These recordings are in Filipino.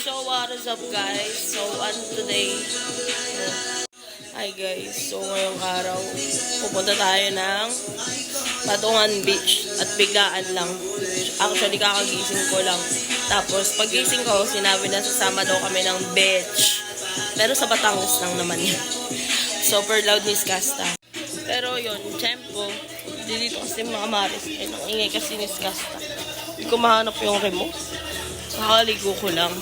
So what is up guys? So on today, hi guys. So ngayong araw, pupunta tayo ng Patungan Beach at biglaan lang. Actually kakagising ko lang. Tapos pagising ko, sinabi na sasama daw kami ng beach. Pero sa Batangas lang naman yun. Super loud ni Skasta. Pero yun, tempo. Dito kasi mga maris. Eh, nang ingay kasi ni Skasta. Hindi ko mahanap yung remote. Kakaligo ko lang.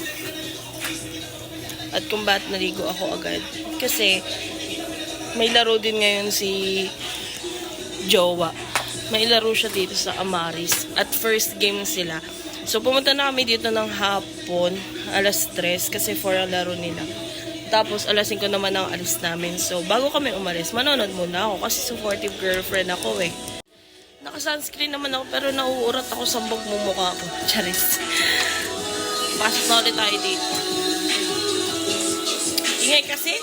At kung ba't naligo ako agad. Kasi, may laro din ngayon si Jowa. May laro siya dito sa Amaris. At first game sila. So, pumunta na kami dito ng hapon. Alas 3 kasi 4 ang laro nila. Tapos, alas 5 naman ang alis namin. So, bago kami umalis, manonood muna ako. Kasi supportive girlfriend ako eh. Naka-sunscreen naman ako pero nauurat ako sa mukha ko. Charis. Pasok na ulit tayo dito. Ingay kasi.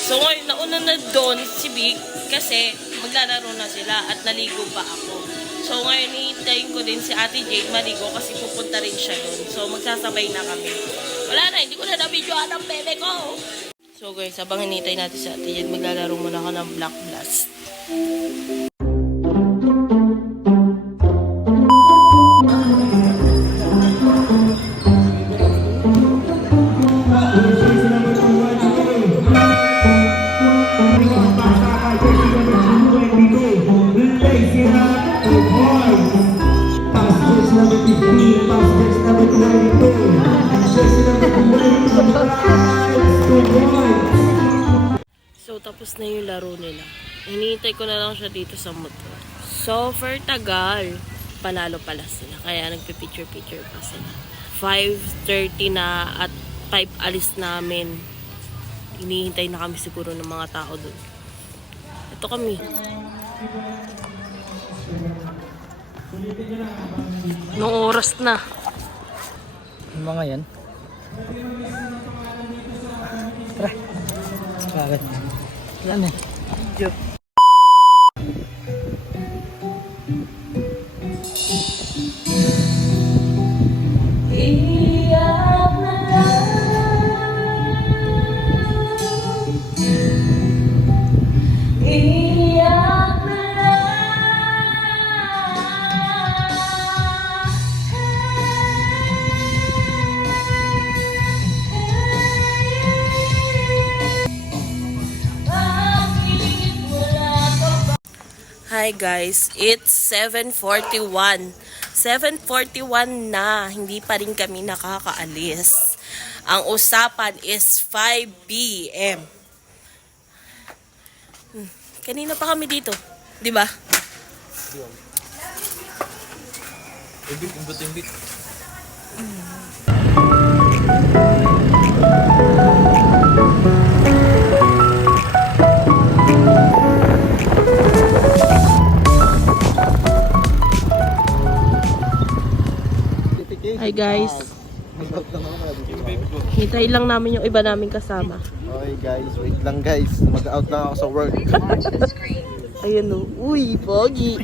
So ngayon, nauna na doon si Big kasi maglalaro na sila at naligo pa ako. So ngayon, hihintayin ko din si Ate Jade maligo kasi pupunta rin siya doon. So magsasabay na kami. Wala na, hindi ko na na-videoan ang bebe ko. So guys, habang hinintay natin si Ate Jade, maglalaro muna ako ng Black Blast. So, tapos na yung laro nila. Hinihintay ko na lang siya dito sa motor. So, for tagal, panalo pala sila. Kaya nagpipicture-picture pa sila. 5:30 na at 5 alis namin. Hinihintay na kami siguro ng mga tao doon. Ito kami. Nung oras na. Yung mga yan. Tara. Bakit? Yan eh. Diyo. Hi guys, it's 7:41. 7:41 na, hindi pa rin kami nakakaalis. Ang usapan is 5 p.m. Kanina pa kami dito, di ba? Imbit. Hi guys. Hintayin lang namin yung iba naming kasama. Okay guys, wait lang guys. Mag-out lang ako sa work. Ayun o. Uy, pogi.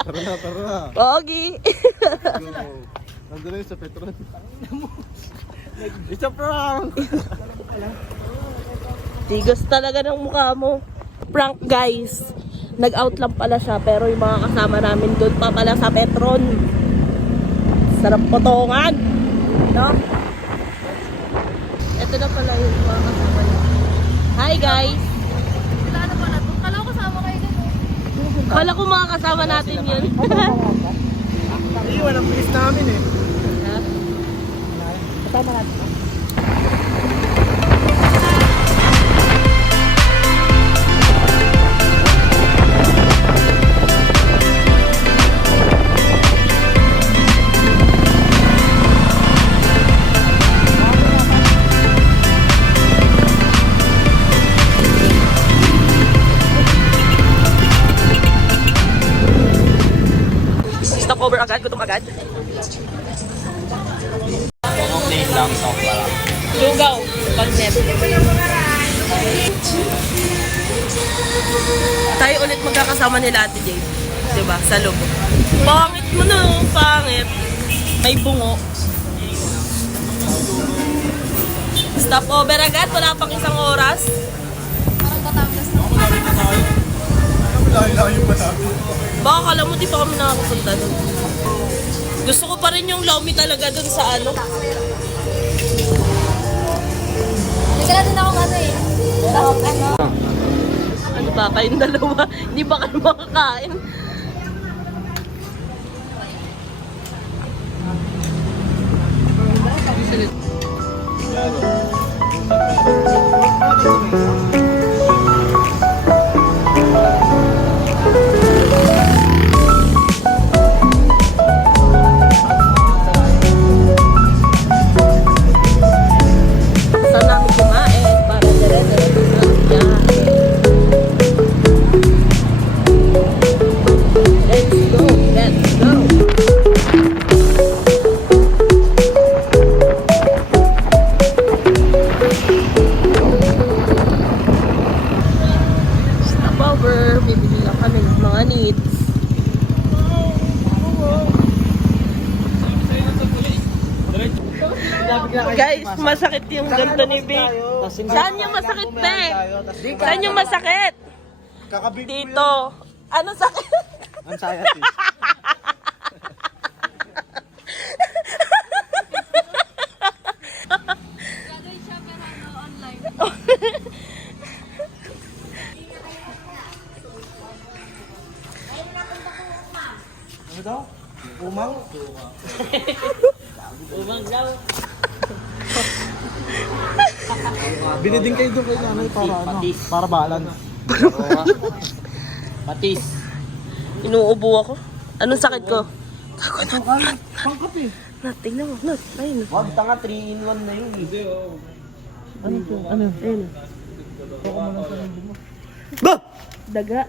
Tara na. Pogi. Nandun na yun sa Petron. It's a prank! Tigas talaga ng mukha mo. Prank guys. Nag-out lang pala siya pero yung mga kasama namin doon pa pala sa Petron. Sarap potongan. No? Ito na pala yung mga kasama niya. Hi guys! Wala na pala. Kala ko kasama kayo din. Kala ko mga kasama natin yun. Iwan ang bilis namin eh. Kasama natin. Stopover agad? Gutom agad? Okay lang sa pala. Lugaw. Concept. Tayo ulit magkakasama nila Ate Jade. Diba? Sa loob. Pangit mo na, oh. Pangit. May bungo. Stop over agad. Wala pang isang oras. Parang Batangas na. Layo pa namin. Baka kala mo di pa kami nakakapunta doon. Gusto ko pa rin yung Lomi talaga doon sa ano. Nagkala din ako ano eh. Tapos ano? Ano ba kayong dalawa? Hindi ba kayo makakain? Saan namin kumain para dire-diretso sa biyahe. Let's go! Let's go! Stop over. Bibili lang kami ng mga needs. Guys, masakit yung ganito ni Vic. Saan yung masakit, Be? Saan yung masakit? Kakabig Dito. Ano sakit? Anxiety. Graduate siya pero ano, online. Ano daw? Umang? Umang daw. Bili din kayo doon kay nanay para ano? Para balance. Patis. Inuubo ako. Anong sakit ko? Gago, not. Pangkape. Not, tingnan mo. Not, ayun. Wag tanga 3-in-1 na yun. Ano to? Ano? Ayun. Baka mo lang sa mundo mo. Ba! Daga.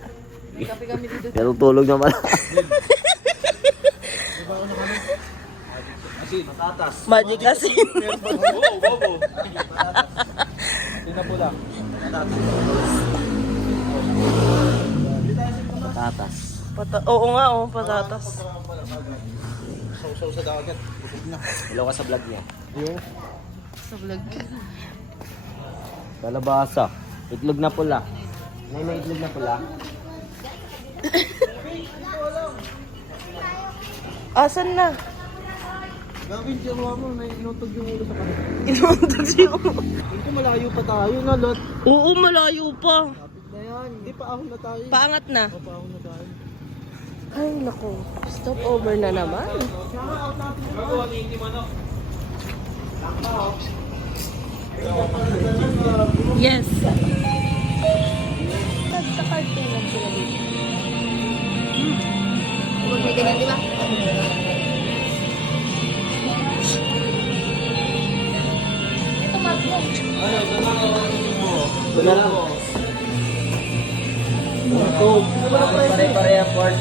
Kape kami dito. Pero tulog naman. Patatas. Magic asin. Tinapula. Patatas. Oo nga, oh, patatas. Sausaw sa dagat. Busog na. Hello ka sa vlog niya. Yung Sa vlog. Kalabasa. Itlog na pula. May itlog na pula. Asan na? gawin siya mo na inutog yung ulo sa kanila. Inuuntog siya. Ito malayo pa tayo na lot. Oo, malayo pa. Kapit na yan. Hindi pa ahon na tayo. Paangat na. Paahon na tayo. Ay, naku. Stop over na naman. Yes. Sa cartoon lang sila dito. Huwag may ganyan, di ba? Ito, Marco. Wala lang. Pare-pareha pork.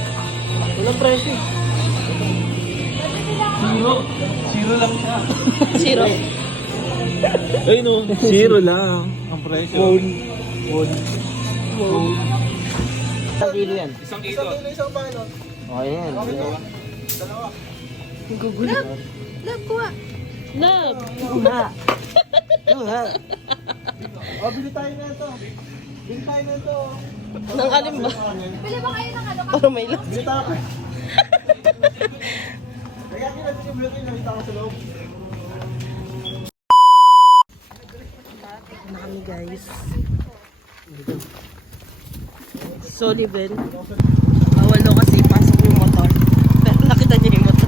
Walang presyo. Zero lang siya. Zero. Ay no, zero lang. Ang presyo. Phone. Isang kilo yan. Isang kilo, isang balot. Okay yan. Dalawa. Gugulat. Love, kuha. Love. Oh, bili tayo na ito. Bili tayo na ito. Nang alin ba? Pili ba kayo ng ano? Para may love. Bili tayo. Kaya natin yung vlog yun, nakita ko sa loob. Na kami guys. Sullivan. Bawal daw kasi ipasok yung motor. Pero nakita niyo yung motor.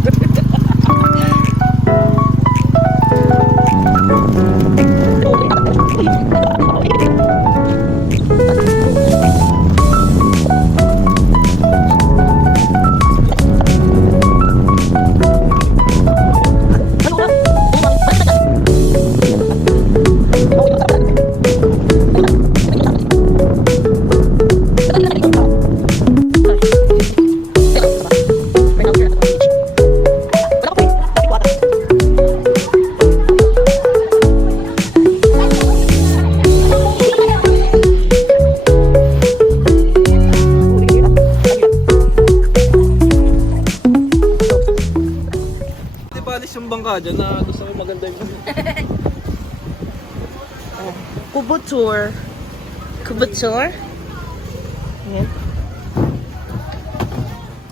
isang bangka dyan na gusto ko maganda yung... Kubo tour. Kubo tour? Ayan.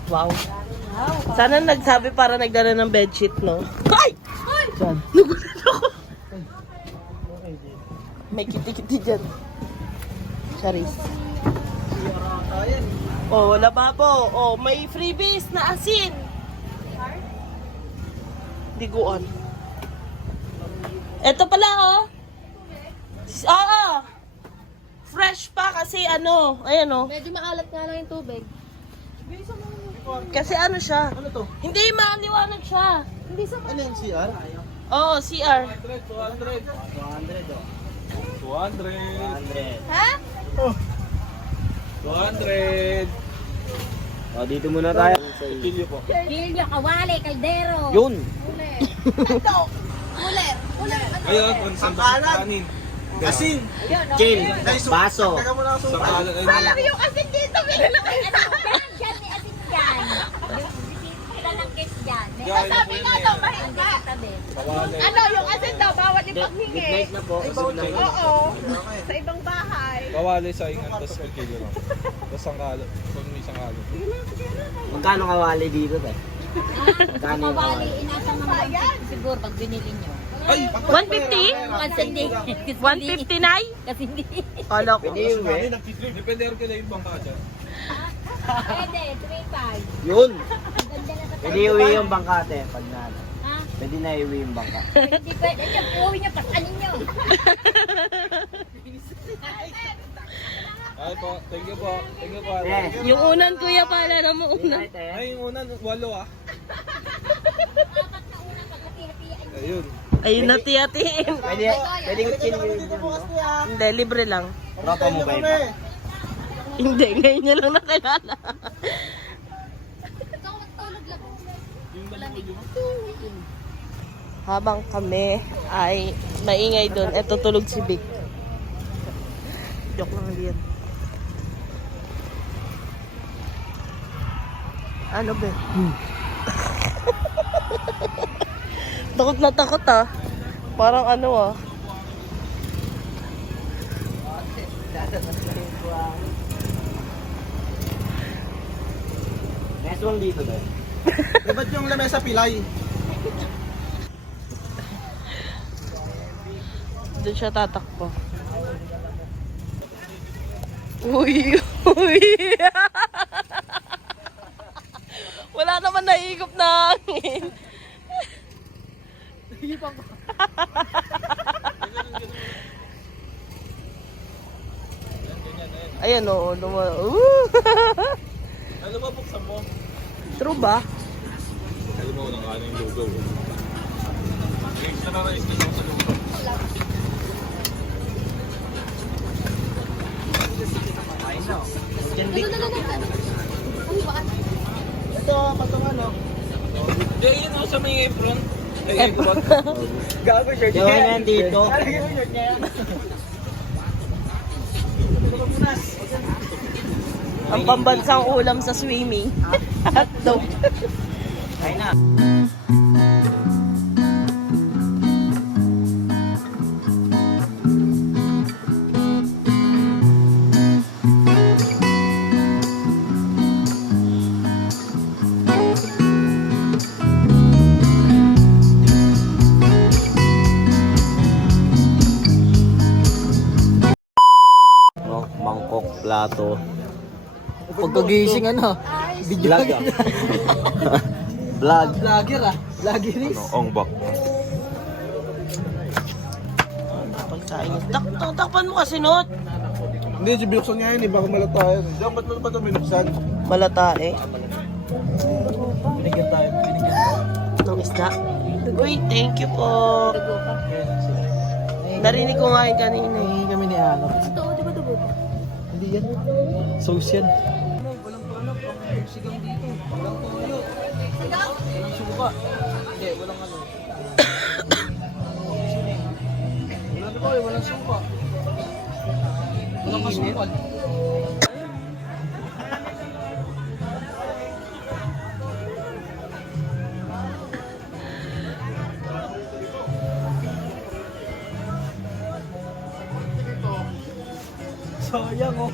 Wow. Sana nagsabi para nagdala ng bedsheet, no? Ay! Saan? Nagulat ako. May kiti-kiti dyan. Charis. Oh, lababo. Oh, may freebies na asin. Diguan. Ito pala, oh. Oo. Fresh pa kasi ano, ayan oh. Medyo maalat nga lang yung tubig. Kasi ano siya? Ano to? Hindi maliwanag siya. Hindi sa Ano yung CR? Oo, CR. 200. Ha? 200. O, dito muna tayo. Kilyo po. Kilyo, kawali, kaldero. Yun! Ulit. Ayun, kung saan ba kanin? Asin! Chill! Baso! Taga mo na ako sa kanin. Yung asin dito, meron na kayo. Diyan, may asin dyan. Yung sila ng case dyan. Sabi nga daw, Hindi katabi. Kawali. Ano, yung asin daw, bawal ipaghingi. Midnight na po. Oo, sa ibang bahay. Kawali sa ingat, tapos may kilo lang. Tapos ang kalo. Kung may isang kalo. Magkano kawali dito, te? Magkano yung Kawali, kawali? inasa mga 150 siguro pag binili nyo. Ay! 150? Kasi hindi. 159? Kasi hindi. Kala ko. Pwede yun, eh. Depende rin kila yung bangka dyan. Pwede, 3.5. Yun! Ang ganda na sa Pwede iuwi yung bangka, te. Pag na. Ha? Pwede na iuwi yung bangka. Hindi pwede. Diyan, uwi nyo, pasanin nyo. Ay po, thank you po. Thank you po. Eh, Yung unan, kuya, pala na mo unan. midnight, eh. Ay, yung una, 8 ah. Dapat na una, pagkatira-tira. Ayun. Ayun na tiyatiin. Pwede chill yun. Hindi, libre lang. Tropa mo ba iba? Hindi, ngayon niya lang nakilala. Ikaw, matulog lang. Habang kami ay maingay doon, eto tulog si Vic. Joke lang yan. Ano ba? Takot na takot ah. Parang ano ah. Next one dito, te. Ba't yung lamesa pilay? Doon siya tatakbo. Uy, uy. Wala naman nahigop na hangin. Ayan oo, Ano ba buksan mo? True ba? Alam mo nang ano yung logo. Extra na is na sa logo. Ito, patungan, no? Di, yun ako sa may apron. Ay, apron. Gago shirt Yung yan dito. Ang pambansang ulam sa swimming. Hotdog. Ay na. Oh, mangkok, plato. Pagkagising ano? Vlog ah. Vlog. Vlogger ah. Vloggeris. Ongbak. Pagkain. Takpan mo kasi, Not. Hindi, binuksan nga yun eh. Baka malatayan. Diyan, ba't mo ba ito binuksan? Malatae. Binigyan tayo. Ng isda. Uy, thank you po. Narinig ko nga yun kanina eh. Hindi kami ni Ano. Ito, di ba dugo pa? Hindi yan. Sauce yan. Suka. Hindi, walang ano. Wala na ko eh, walang suka. Walang kasukal. Sayang oh.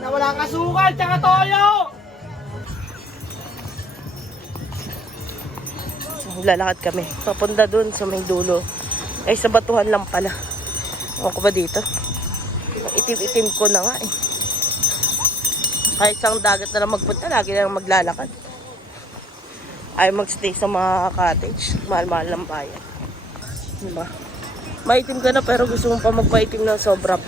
Na wala kasukal, tsaka toyo! Lalakad kami. Papunta dun sa may dulo. Ay, sa batuhan lang pala. Ako ko ba dito? Ang itim-itim ko na nga eh. Kahit sang dagat na lang magpunta, lagi na lang maglalakad. Ay magstay sa mga cottage. Mahal-mahal ng bayan. Diba? Maitim ka na pero gusto mo pa magpaitim ng sobra.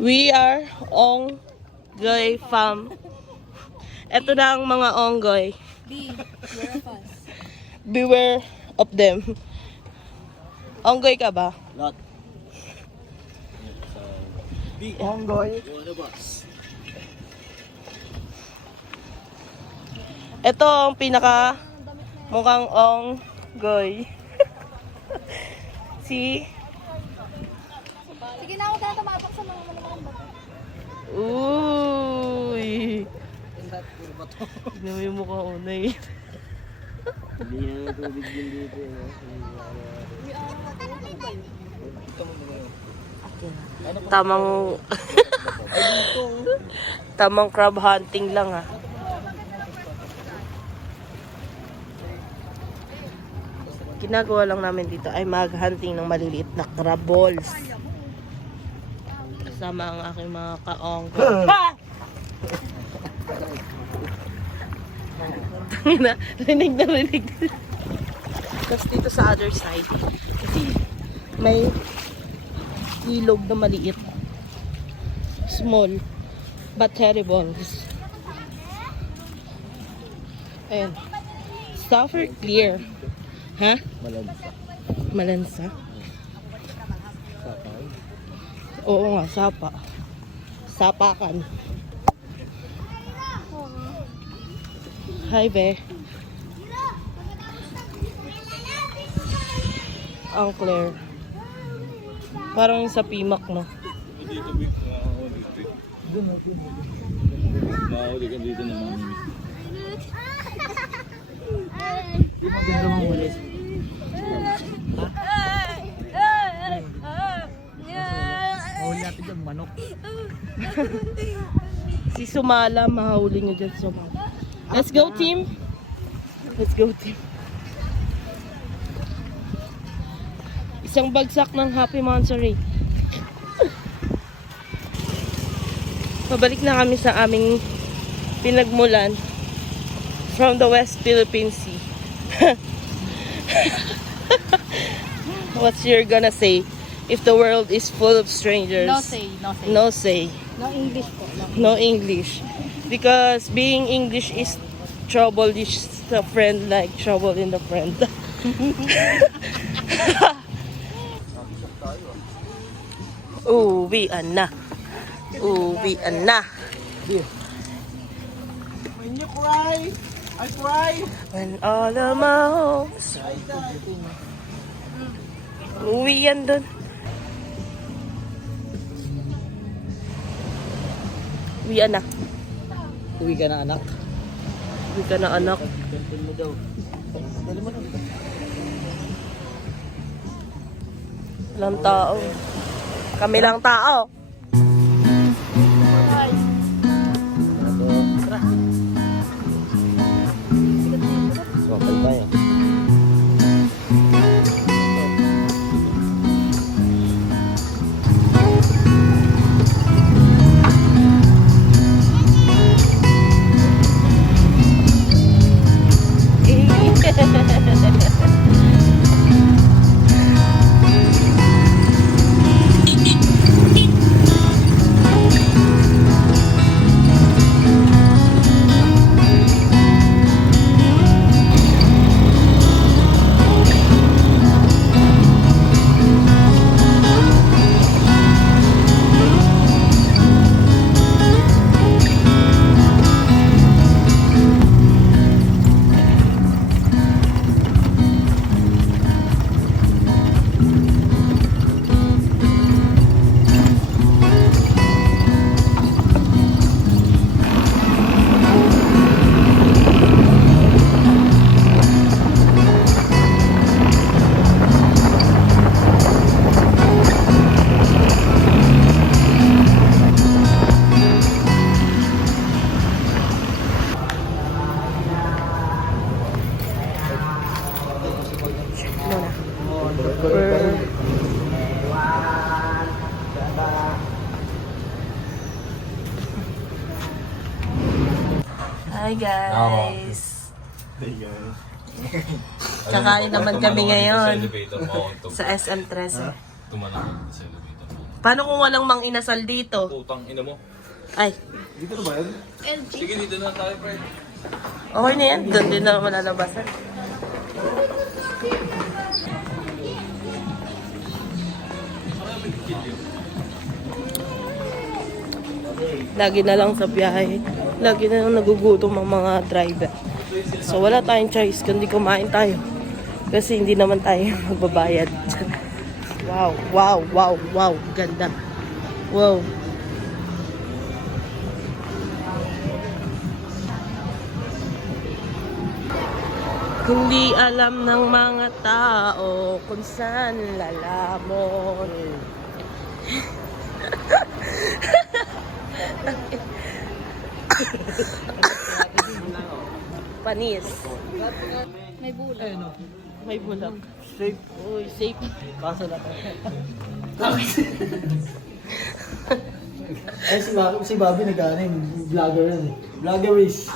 We are Onggoy Farm. Ito na ang mga onggoy. Beware of them. Onggoy ka ba? Lot. Onggoy. Ito ang pinaka mukhang onggoy. Si Sige na ako tayo tumatak sa mga malaman ba? Uy. Tignan mo yung mukha unay. Hindi na tubig din dito. Tamang tamang crab hunting lang ah. Ginagawa lang namin dito ay mag-hunting ng maliliit na crab balls. Kasama ang aking mga kaonggo. Na, rinig na rinig. Tapos dito sa other side, kasi may ilog na maliit. Small, but terrible. Ayan. Suffer clear. Ha? Malansa. Malansa? Oo nga, sapa. Sapakan. Hi, be. Ang clear. Parang sa Pimak, no? Dito, Vic. Mahuli ka dito na mamimi. Di ba ganda mong ulit? Mahuli natin yung manok. Si Sumala, mahuli nyo dyan, Sumala. Let's go, team! Let's go, team! Isang bagsak ng Happy Monterey. Pabalik na kami sa aming pinagmulan from the West Philippine Sea. What's you're gonna say if the world is full of strangers? No say, no say. No say. No English po. No English. Because being English is trouble is the friend like trouble in the friend. Uwian na. Uwian na. When you cry, I cry. When all of my hopes. Uwian dun. Uwian na. Uwi ka na anak. Uwi ka na anak. Gantin mo daw. Dali mo na. Walang tao. Kami lang tao. Sokal tayo. Hi guys! Kakain naman kami ngayon sa SM Trece. Tumalang sa elevator mo. Paano kung walang mang inasal dito? Putang ina mo. Ay, Sige, dito na tayo, pre. okay na yan. Doon din na malalabasan. Lagi na lang sa biyahe. Lagi na lang nagugutom ang mga driver. So wala tayong choice kundi kumain tayo. Kasi hindi naman tayo magbabayad. Wow, wow, wow, wow. Ganda. Wow. Hindi alam ng mga tao kung saan lalamon. Panis. May bulak. May bulak. Safe. Uy, safe. Kaso na to. Eh, si Bobby nag-ano yung vlogger yun eh. Vloggerish.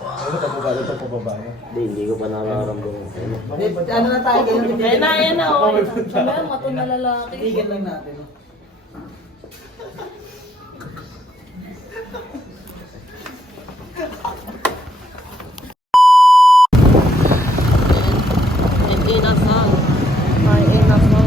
Ano ka po ba? Ito po ba? Hindi ko pa nararamdaman. Ano na tayo ganyan? Ayan na, oh. Sabi ang mato na lalaki. Tigil lang natin. May inasal. May inasal.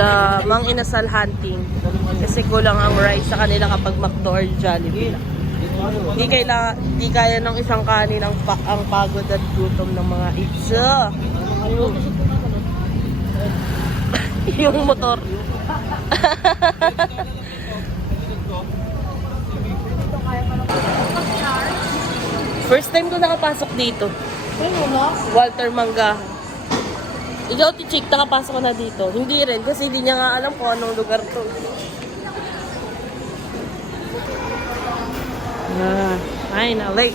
The Mang Inasal hunting. Kasi kulang ang rice sa kanila kapag McDo or Jollibee. Di kaya ng isang kanin ang pagod at gutom ng mga itso. Yung motor. First time ko nakapasok dito. Walter Manga. Ikaw, Tichik, nakapasok ka na dito. Hindi rin, kasi hindi niya nga alam kung anong lugar to. Finally.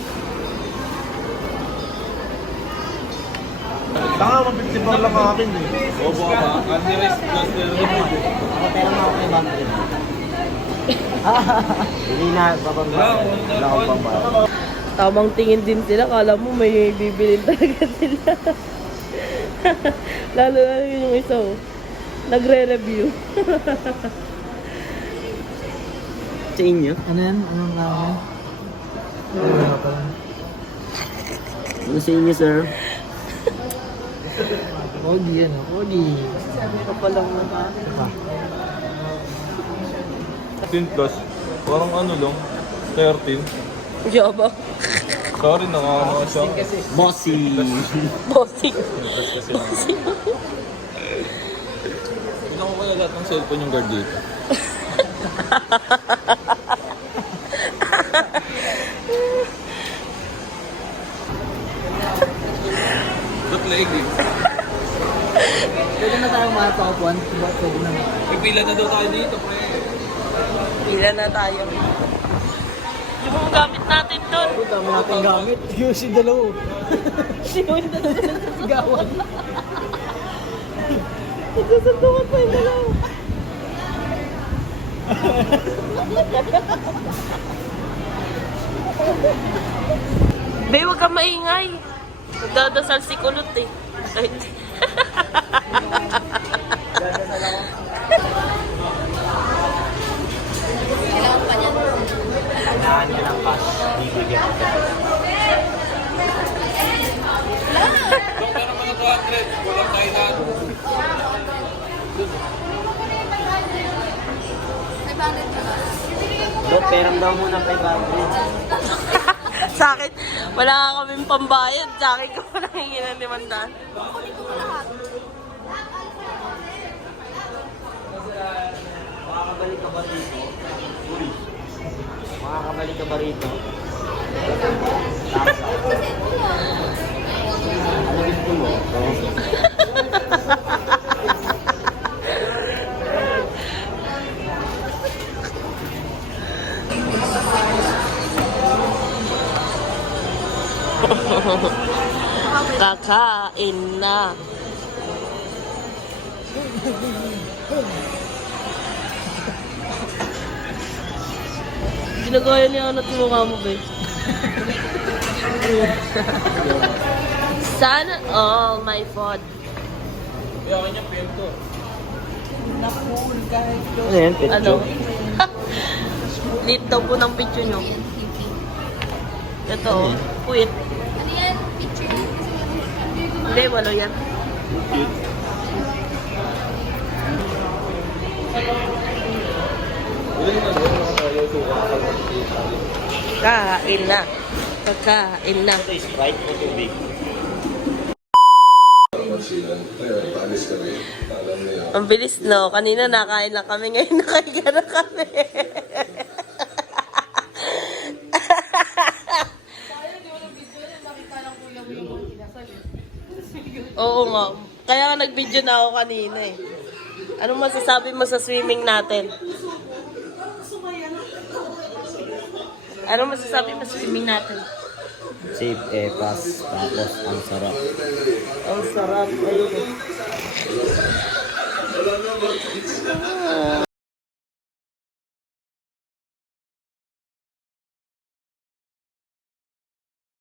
Tanga, mag-54 lang ang akin eh. Bobo ka ba? Andres plus Ako pera mo ako kay Bobby. Hindi na, babangga. Wala akong pambara. Tamang tingin din sila. Kala mo may bibilin talaga sila. Lalo na yung isa. Nagre-review. Sa inyo? Ano yan? Anong naman? Ano sa inyo, sir? Pogi yan, pogi. Sabi ko pa lang naman. 13 plus. Parang ano lang. 13. Yabang. Sorry, nakakama siya. Bossy! Bossing. Kasi Tignan ko kaya lahat ng cellphone yung guard dito. Ba't leg eh? Pwede na tayo mga top 1. Pwede na. May pila na daw tayo dito, pre. Pila na tayo. Yung gamit natin doon. Dami natin gamit. Yung si Dalo. Sinunod na sa Gawan. Nagsasandukan pa yung dalaw. Be, huwag kang maingay. Nagdadasal si Kulot eh. Kailangan niya ng cash. Bibigyan ko. Kung pero mga 200, walang tayo na. Dot, peram daw muna 500. Sa akin, wala ka kaming pambayad. Sa akin ko pa nangingin ng 500. Makakabalik ka ba rito? Makakabalik ka ba rito? Ano gusto mo? Kain na. Ginagaya niya ang mukha mo, babe. Sana all my food. Kaya kanya pento. Ano yan, pet Ano? Lit daw po ng picture nyo. Ito, puwit. Ano yan? Picture yan? Hindi, walo yan. Kain na. Kakain na. Ito, Sprite o tubig. Ang bilis, no? Kanina nakain lang kami, ngayon nakahiga na kami. Oo nga. Kaya nga nag-video na ako kanina eh. Anong masasabi mo sa swimming natin? Anong masasabi mo sa swimming natin? Safe, pass, tapos ang sarap. Ang sarap. Ayun.